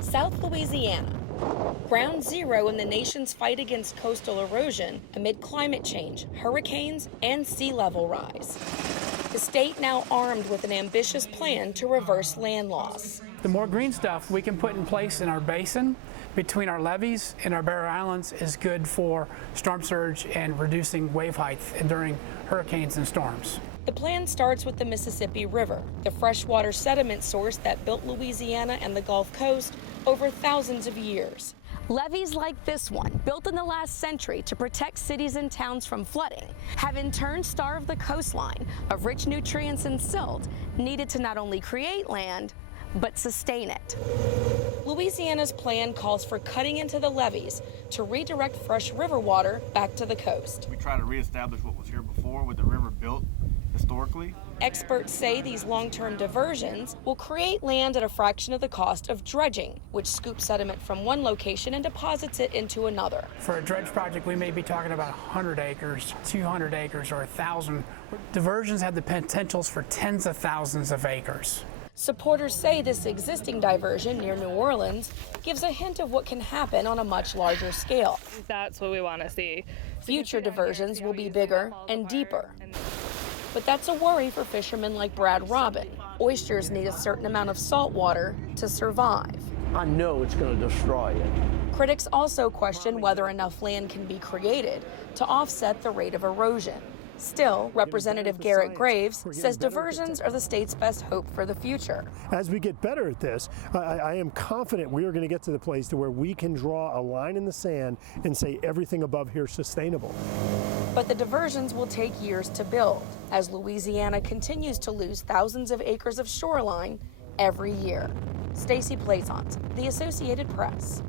South Louisiana, ground zero in the nation's fight against coastal erosion amid climate change, hurricanes, and sea level rise. The state now armed with an ambitious plan to reverse land loss. The more green stuff we can put in place in our basin between our levees and our barrier islands is good for storm surge and reducing wave height during hurricanes and storms. The plan starts with the Mississippi River, the freshwater sediment source that built Louisiana and the Gulf Coast over thousands of years. Levees like this one, built in the last century to protect cities and towns from flooding, have in turn starved the coastline of rich nutrients and silt needed to not only create land, but sustain it. Louisiana's plan calls for cutting into the levees to redirect fresh river water back to the coast. We try to reestablish what was here before with the river built historically. Experts say these long-term diversions will create land at a fraction of the cost of dredging, which scoops sediment from one location and deposits it into another. For a dredge project, we may be talking about 100 acres, 200 acres, or 1,000. Diversions have the potentials for tens of thousands of acres. Supporters say this existing diversion near New Orleans gives a hint of what can happen on a much larger scale. That's what we want to see. Future diversions will be bigger and deeper. But that's a worry for fishermen like Brad Robin. Oysters need a certain amount of salt water to survive. I know it's going to destroy it. Critics also question whether enough land can be created to offset the rate of erosion. Still, Representative Garrett Graves says diversions are the state's best hope for the future. As we get better at this, I am confident we are going to get to the place to where we can draw a line in the sand and say everything above here is sustainable. But the diversions will take years to build, as Louisiana continues to lose thousands of acres of shoreline every year. STACEY, PLAISANCE, The Associated Press.